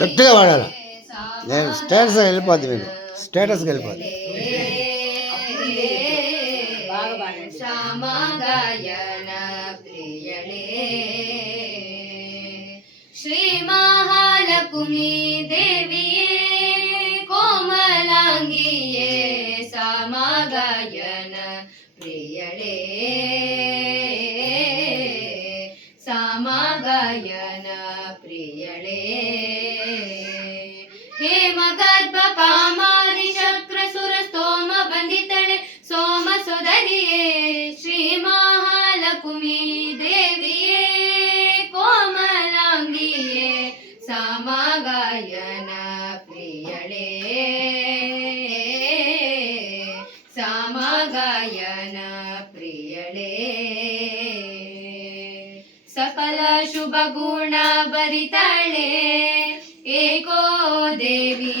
గట్టిగా వాడాలి. నేను స్టేటస్ వెళ్ళిపోద్ది, మీకు స్టేటస్కి వెళ్ళిపోద్ది. శ్యామగాయన ప్రియళే శ్రీ మహాలక్ష్మీ దేవియే కోಮಲಾಂಗಿಯೇ ಶ್ಯಾಮಗಾಯನ ಪ್ರಿಯಳೇ ಶ್ಯಾಮಗಾಯನ ಪ್ರಿಯಳೇ ಹೇಮಗರ್ಭ ಕಾಮಾರಿ ಚಕ್ರ ಸುರ ಸ್ತೋಮ ಬಂದಿತಳೆ ಸೋಮ ಸುಧರಿಯೇ ಶ್ರೀ ಮಹಾಲಕ್ಷ್ಮೀ ದೇವಿಯೇ ಕೋಮಲಾಂಗಿಯೇ ಶ್ಯಾಮಗಾಯನ ಪ್ರಿಯಳೇ ಶ್ಯಾಮಗಾಯನ ಪ್ರಿಯಳೇ ಸಕಲ ಶುಭ ಗುಣ ಭರಿತಳೆ ಏಕೋ ದೇವಿ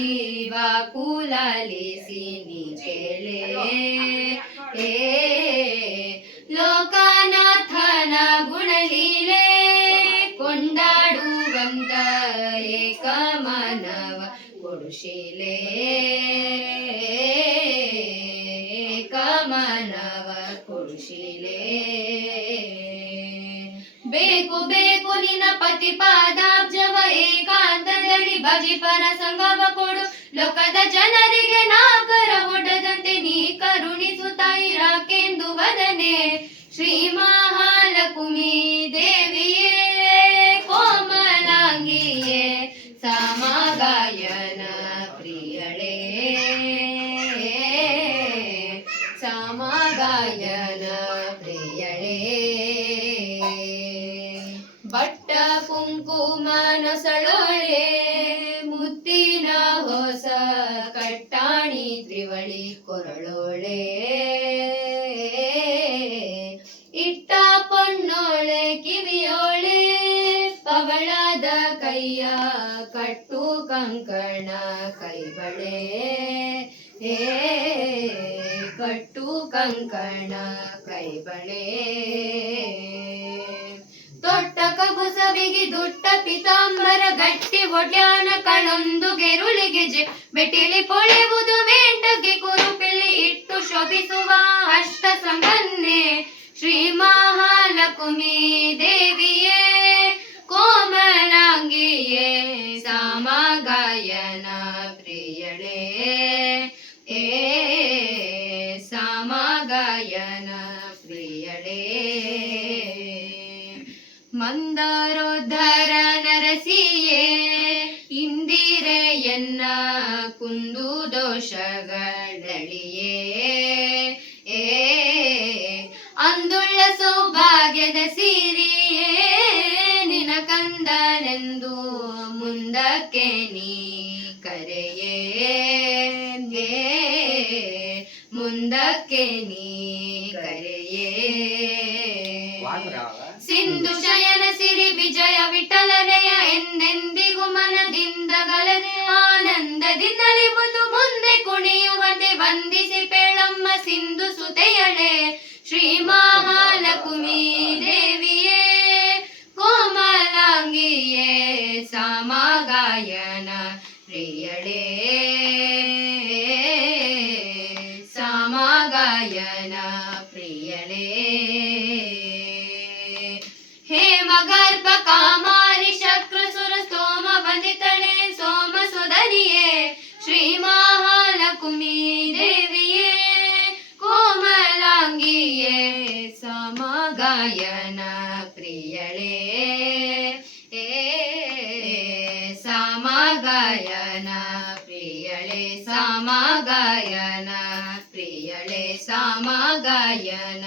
ವಾಕುಲಾಲಿಸಿ ನಿಜೇಳೆ ಲೋಕನಾಥನ ಗುಣಲೀಲೆ ಕೊಂಡಾಡುವಂತ ಏಕ ಮಾನವ ಕೊಡುಶೀಲೆ ಏಕ ಮಾನವ ಕೊಡುಶೀಲೆ ಬೇಕು ಬೇಕು ನಿನ್ನ ಪತಿ ಪಾದಾಬ್ಜವ ಏಕಾಂತದಲ್ಲಿ ಭಜಿ ಪರ ಸಂಗವ ಕೊಡು ಲೋಕದ ಜನರಿಗೆ ನಾಕರ ಒಡ್ಡದಂತೆ ನೀ ಕರುಣಿಸುತ್ತಾ ಇರಾಕೆಂದು ವದನೆ ಶ್ರೀ ಮಹಾಲಕ್ಷ್ಮೀ ದೇವಿಯೇ ಕೋಮಲಾಂಗಿಯೇ ಶ್ಯಾಮಗಾಯನ ಪ್ರಿಯಳೇ ಶ್ಯಾಮಗಾಯನ ಪ್ರಿಯಳೇ ಬಟ್ಟ ಕುಂಕುಮ ನೊಸಳೊಳೆ ಮುತ್ತಿನ ಹೊಸ ಕಟ್ಟಾಣಿ ತ್ರಿವಳಿ ಕೊರಳೊಳೆ ಇಟ್ಟ ಪೊನ್ನೊಳೆ ಕಿವಿಯೋಳೆ ಪವಳದ ಕೈಯ ಕಟ್ಟು ಕಂಕಣ ಕೈಬಳೆ ಕಟ್ಟು ಕಂಕಣ ಕೈಬಳೆ ತೊಟ್ಟ ಕಗುಸವಿಗಿ ದುಟ್ಟ ಪಿತಾಂಬರ ಗಟ್ಟಿ ಒಡ್ಯಾನ ಕಳೊಂದು ಗೆರುಳಿಗೆಜೆ ಬೆಟಿಲಿ ಪೊಳೆವುದು ಮೆಂಟಗೆ ಕುರುಪಿಲಿ ಇಟ್ಟು ಶೋಭಿಸುವ ಅಷ್ಟ ಸಂಪನ್ನೆ ಶ್ರೀ ಮಹಾಲಕ್ಷ್ಮೀ ದೇವಿಯೇ ಕೋಮಲಾಂಗಿಯೇ ಶ್ಯಾಮಗಾಯನ ಪ್ರಿಯಳೇ ಶ್ಯಾಮಗಾಯನ ಪ್ರಿಯಳೇ ಮಂದಾರೋದ್ಧರ ನರಸಿಯೇ ಇಂದಿರೆಯನ್ನ ಕುಂದು ದೋಷಗಳಳಿಯೇ ಅಂದುಳ್ಳ ಸೌಭಾಗ್ಯದ ಸಿರಿಯೇ ನಿನ ಕಂದನೆಂದು ಮುಂದಕ್ಕೆ ನೀ ಕರೆಯೇ ಮುಂದಕ್ಕೆ ನೀ ಕರೆಯೇ ಸಿಂಧು ಶಯನ ಸಿರಿ ವಿಜಯ ವಿಠಲನೆಯ ಎಂದೆಂದಿಗೂ ಮನದಿಂದ ಗಲನೆ ಆನಂದದಿಂದಲೇ ಮುಂದೆ ಕುಣಿಯುವಂತೆ ವಂದಿಸಿ ಪೇಳಮ್ಮ ಸಿಂಧು ಸುತೆಯಳೆ ಶ್ರೀ ಮಹಾಲಕ್ಷ್ಮೀ ದೇವಿಯೇ ಕೋಮಲಾಂಗಿಯೇ ಶ್ಯಾಮಗಾಯನ ಪ್ರಿಯಳೇ ಶ್ಯಾಮಗಾಯನ ಪ್ರಿಯಳೇ ಹೇಮಗರ್ಭ ಕಾಮಾರಿ ಚಕ್ರ ಸುರ ಸ್ತೋಮ ಬಂದಿತಳೆ ಸೋಮ ಸುಧರಿಯೇ ಶ್ರೀ ಮಹಾಲಕ್ಷ್ಮೀ ದೇವಿಯೇ ಕೋಮಲಾಂಗಿಯೇ ಶ್ಯಾಮಗಾಯನ ಪ್ರಿಯಳೇ ಶ್ಯಾಮಗಾಯನ ಪ್ರಿಯಳೇ ಶ್ಯಾಮಗಾಯನ ಪ್ರಿಯಳೇ ಶ್ಯಾಮಗಾಯನ